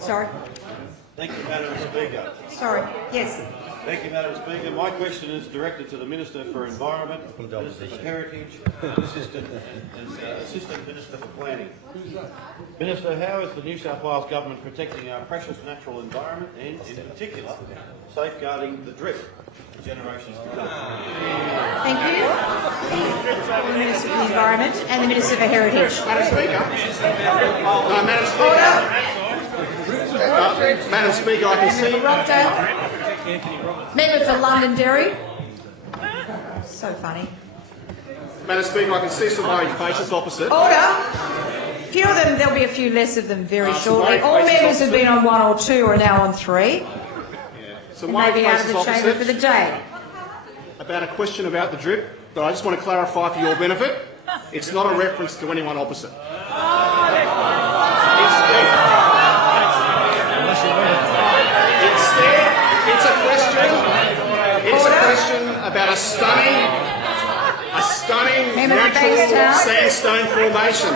Sorry. Thank you, Madam Speaker. Sorry. Yes. Thank you, Madam Speaker. My question is directed to the Minister for Environment, Minister for Heritage, and Assistant Minister for Planning. Minister, how is the New South Wales Government protecting our precious natural environment and, in particular, safeguarding the drip for generations to come? Thank you. The Minister for the Environment and the Minister for Heritage. Madam Speaker. Madam Speaker, I can see. Rockdale. Member for Londonderry. So funny. Madam Speaker, I can see some worried faces opposite. Order. Few of them, there'll be a few less of them very shortly. All members have been on 1 or 2 are now on 3. Some And worried maybe out of faces the chamber for opposite the day. about a question about the drip, but I just want to clarify for your benefit, it's not a reference to anyone opposite. It's a question about a stunning natural sandstone formation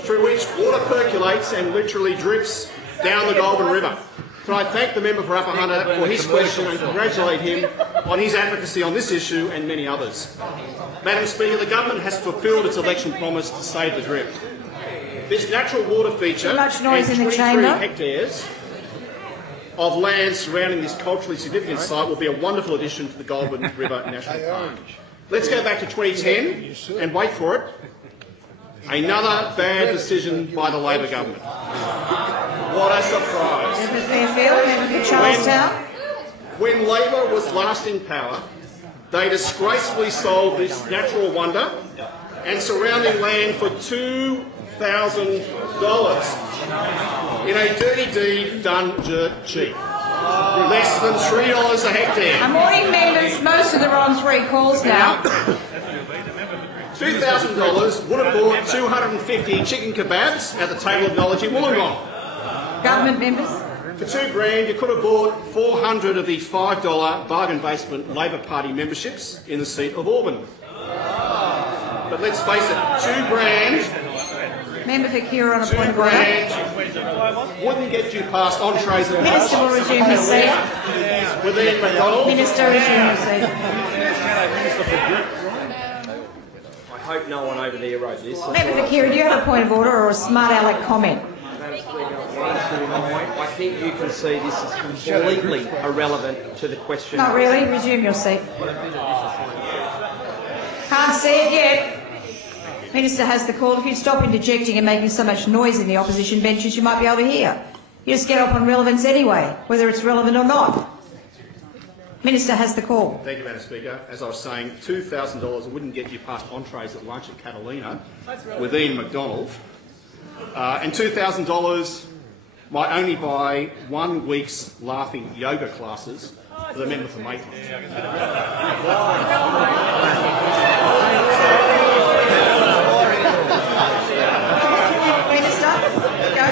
through which water percolates and literally drifts down the Goulburn River. Can I thank the member for Upper Hunter for his question and congratulate him on his advocacy on this issue and many others. Madam Speaker, the government has fulfilled its election promise to save the drip. This natural water feature and 23 hectares of land surrounding this culturally significant site will be a wonderful addition to the Goulburn River National Park. Let's go back to 2010 and wait for it. Another bad decision by the Labor government. What a surprise. Member Fairfield, member for Charlestown. When Labor was last in power, they disgracefully sold this natural wonder and surrounding land for $2,000 in a dirty deed done dirt cheap. Less than $3 a hectare. Morning members, most of them are on 3 calls now. $2,000 would have bought 250 chicken kebabs at the table of knowledge in Wollongong. Government members. For $2,000, you could have bought 400 of the $5 bargain basement Labor Party memberships in the seat of Auburn. But let's face it, $2,000. Member for Keira on a point of order. $2,000 wouldn't get you past entrees and Minister will resume his seat. within McDonald's. Minister resume his seat. I hope no one over there wrote this. Member for Keira, do you have a point of order or a smart aleck comment? Madam Speaker, I think you can see this is completely irrelevant to the question. Not really. Resume your seat. Can't see it yet. Minister has the call. If you'd stop interjecting and making so much noise in the opposition benches, you might be able to hear. You just get off on relevance anyway, whether it's relevant or not. Minister has the call. Thank you, Madam Speaker. As I was saying, $2,000 wouldn't get you past entrees at lunch at Catalina within McDonald's. And $2,000 might only buy 1 week's laughing yoga classes for the member for Maitland. Minister, go.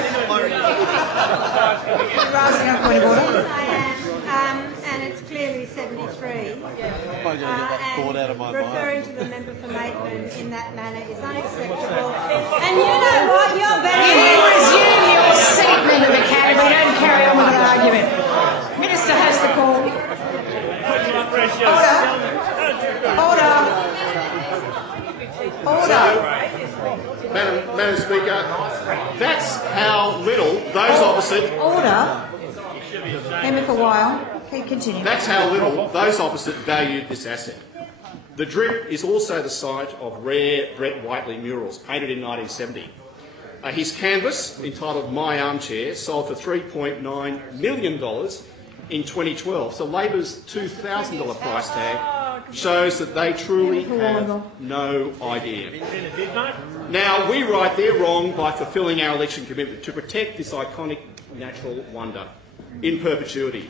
You're asking a point of order. And it's clearly 73. Referring to the member for Maitland in that manner is unacceptable. And you know what? You're very... You resume your seat, member for Canterbury. Don't carry on with an argument. Minister has the call. Order. Madam Speaker, that's how little those opposite... Order. Member for Wyong. Okay, continue. That's how little those opposite valued this asset. The drip is also the site of rare Brett Whiteley murals, painted in 1970. His canvas, entitled My Armchair, sold for $3.9 million in 2012. So Labor's $2,000 price tag shows that they truly have no idea. Now, we right there wrong by fulfilling our election commitment to protect this iconic natural wonder in perpetuity.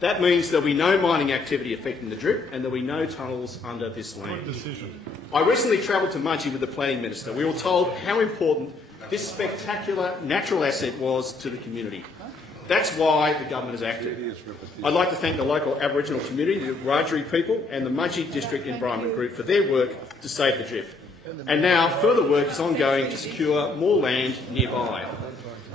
That means there'll be no mining activity affecting the drip and there'll be no tunnels under this land. I recently travelled to Mudgee with the Planning Minister. We were told how important this spectacular natural asset was to the community. That's why the government has acted. I'd like to thank the local Aboriginal community, the Wiradjuri people and the Mudgee District Environment Group for their work to save the drip. And now further work is ongoing to secure more land nearby.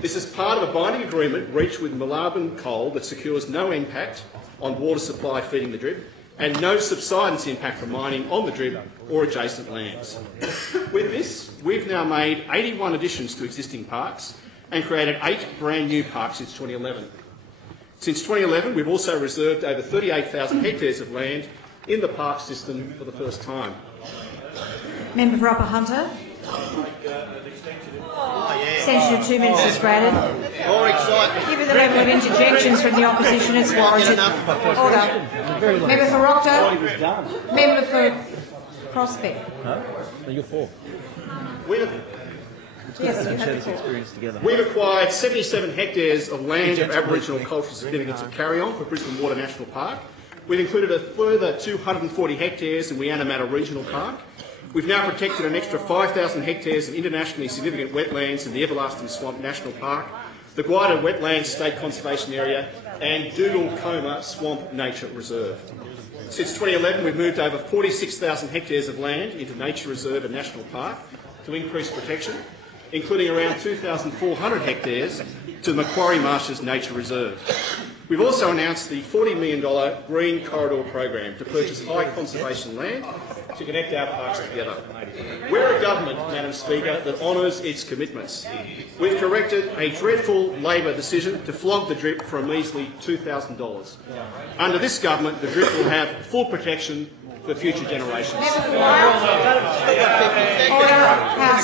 This is part of a binding agreement reached with Moolarben Coal that secures no impact on water supply feeding the DRIP and no subsidence impact from mining on the DRIP or adjacent lands. With this, we've now made 81 additions to existing parks and created 8 brand new parks since 2011. Since 2011, we've also reserved over 38,000 hectares of land in the park system for the first time. Member for Upper Hunter. Extension of 2 minutes is granted. More excitement. Given the level of interjections from the opposition, it's warranted. Order. Member for Rockdale. Member for Prospect. You're for. Yes, you Share have this the call. experience together. We've acquired 77 hectares of land of Aboriginal cultural significance at Carry-On for Brisbane Water National Park. We've included a further 240 hectares in Wianamata Regional Park. We've now protected an extra 5,000 hectares of internationally significant wetlands in the Everlasting Swamp National Park, the Guida Wetlands State Conservation Area and Doodle Coma Swamp Nature Reserve. Since 2011, we've moved over 46,000 hectares of land into Nature Reserve and National Park to increase protection, including around 2,400 hectares to the Macquarie Marshes Nature Reserve. We've also announced the $40 million Green Corridor program to purchase high conservation land to connect our parks together. We're a government, Madam Speaker, that honours its commitments. We've corrected a dreadful Labor decision to flog the DRIP for a measly $2,000. Under this government, the DRIP will have full protection for future generations. Order. House.